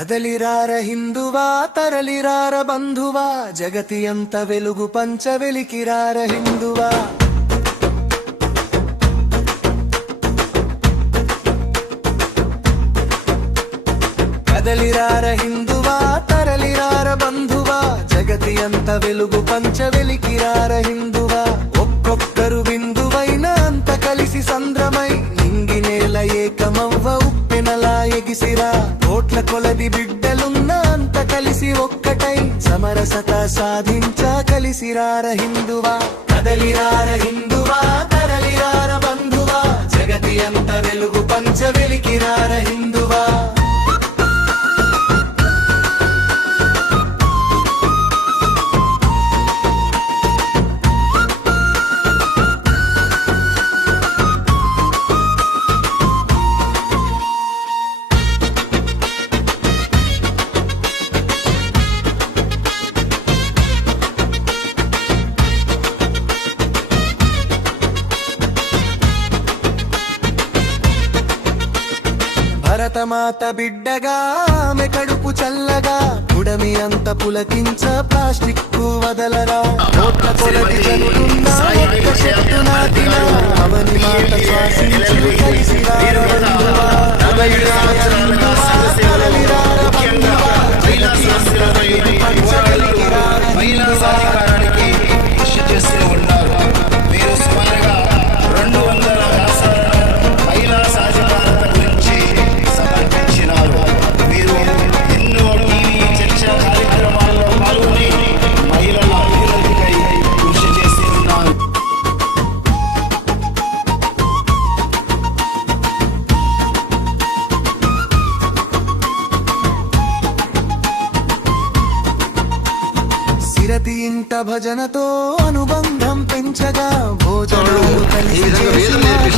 కదలిరార హిందువా తరలిరార బంధువా జగతి అంత వెలుగు పంచ వెలికిరార హిందువా కదలిరార హిందువా తరలిరార బంధువా జగతి అంత వెలుగు పంచ వెలికిరార హిందువా ఒక్కొక్కరు బిందువైన అంత కలిసి సంద్రమై నింగి నేల ఏకమవ్వ ఉప్పెనలా ఎగిసిరా కోట్ల కొలది బిడ్డలున్న అంత కలిసి ఒక్కటై సమరసత సాధించా కలిసిరార హిందువా కదలిరార హిందువా తరలిరార బంధువా జగతి అంత వెలుగు పంచ వెలికిరార హిందువా భరతమాత బిడ్డగా ఆమె కడుపు చల్లగా పుడమి అంత పులకించ ప్లాస్టిక్ వదలరా కోట్ల కొలది జనులున్నా ఒక్క చెట్టు నాటిన అవని మాట శ్వాసించి కలిసిరార బంధువా కదలిరార హిందువా తరలిరార బంధువా జగతి అంత వెలుగు పంచ వెలికిరార హిందువా కృషి చేస్తూ ఉన్నారు. మీరు సుమారుగా 200 వ్యాసాలను మహిళా సాధికారత గురించి సమర్పించినారు. మీరు ఎన్నో టీవీ చర్చ కార్యక్రమాల్లో పాల్గొని మహిళల అభివృద్ధికై కృషి చేస్తూ ఉన్నారు. సిరతి ఇంట భజనతో అనుబంధం పెంచగా భోజనాలు కలిసి చేసి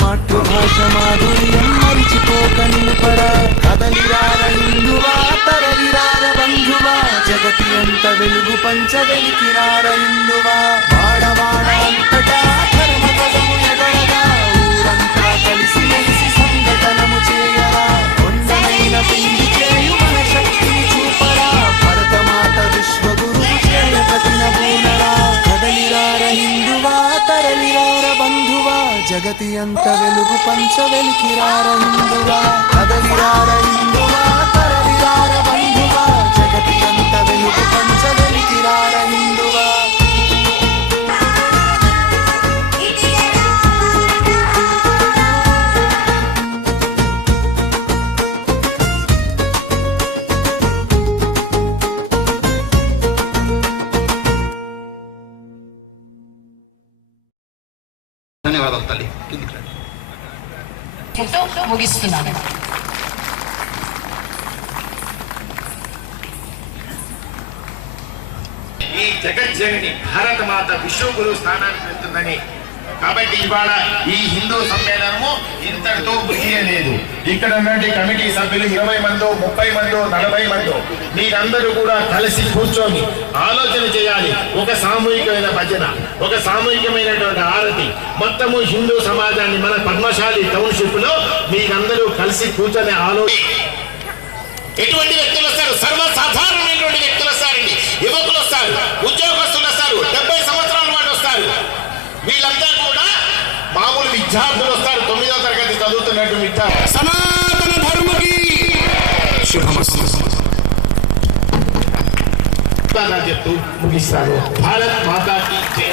మాతృభాష మాధుర్యం మరిచిపోక నిలుపరా కదలిరార హిందువా తరలిరార బంధువా జగతి అంత వెలుగు పంచ వెలికిరార హిందువా వాడవాడ అంతటా ధర్మ పదము ఎగరగా ఊరంతా కలిసి మెలిసి సంఘటనము చేయరా కొండనైన పిండి చేయు మన శక్తిని చూపరా భరతమాత విశ్వగురువు చేయ కఠిన బూనరా కదలిరార హిందువా తరలిరార బంధువా జగతి అంత వెలుగు పంచ వెలికిరార హిందువా కదలిరార హిందువా తరలిరార బంధువా జగతి అంత వెలుగు పంచ వెలికిరార హిందువా ధన్యవాదాలు తల్లి. ముగిస్తున్నాను. ఈ జగజ్జనని భారత మాత విశ్వగురు స్థానానికి వెళ్తుందని కాబట్టి ఇవాళ ఈ హిందూ సమ్మేళనము ఇంతటితో ముగియలేదు. ఇక్కడ ఉన్నటువంటి కమిటీ సభ్యులు 20 మందో 30 మందో 40 మందో మీరందరూ కూడా కలిసి కూర్చొని ఆలోచన చేయాలి. ఒక సామూహికమైన భజన, ఒక సామూహికమైనటువంటి ఆరతి, మొత్తము హిందూ సమాజాన్ని మన పద్మశాలి టౌన్షిప్ లో మీరందరూ కలిసి కూర్చొని ఆలోచన. ఎటువంటి వ్యక్తులు వస్తారు? సర్వసాధారణమైనటువంటి వ్యక్తులు వస్తారండి. యువకులు వస్తారు, ఉద్యోగస్తులు వస్తారు, 70 సంవత్సరాల వాళ్ళు వస్తారు. వీళ్ళంతా కూడా మామూలు విద్యార్థులు వస్తారు. 9వ తరగతి చదువుతున్నట్టు విద్యార్థులు. సనాతన ధర్మకి శుభమస్తు చెప్తూ ముగిస్తారు. భారత్ మాతాకి జై.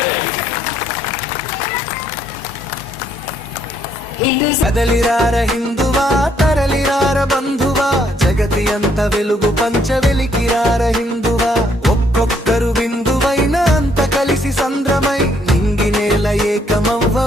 కదలిరార హిందువా తరలిరార బంధువా జగతి అంత వెలుగు పంచ వెలికిరార హిందువా ఒక్కొక్కరు బిందువైన అంత కలిసి సంద్రమై నింగి నేల ఏకమవ్వ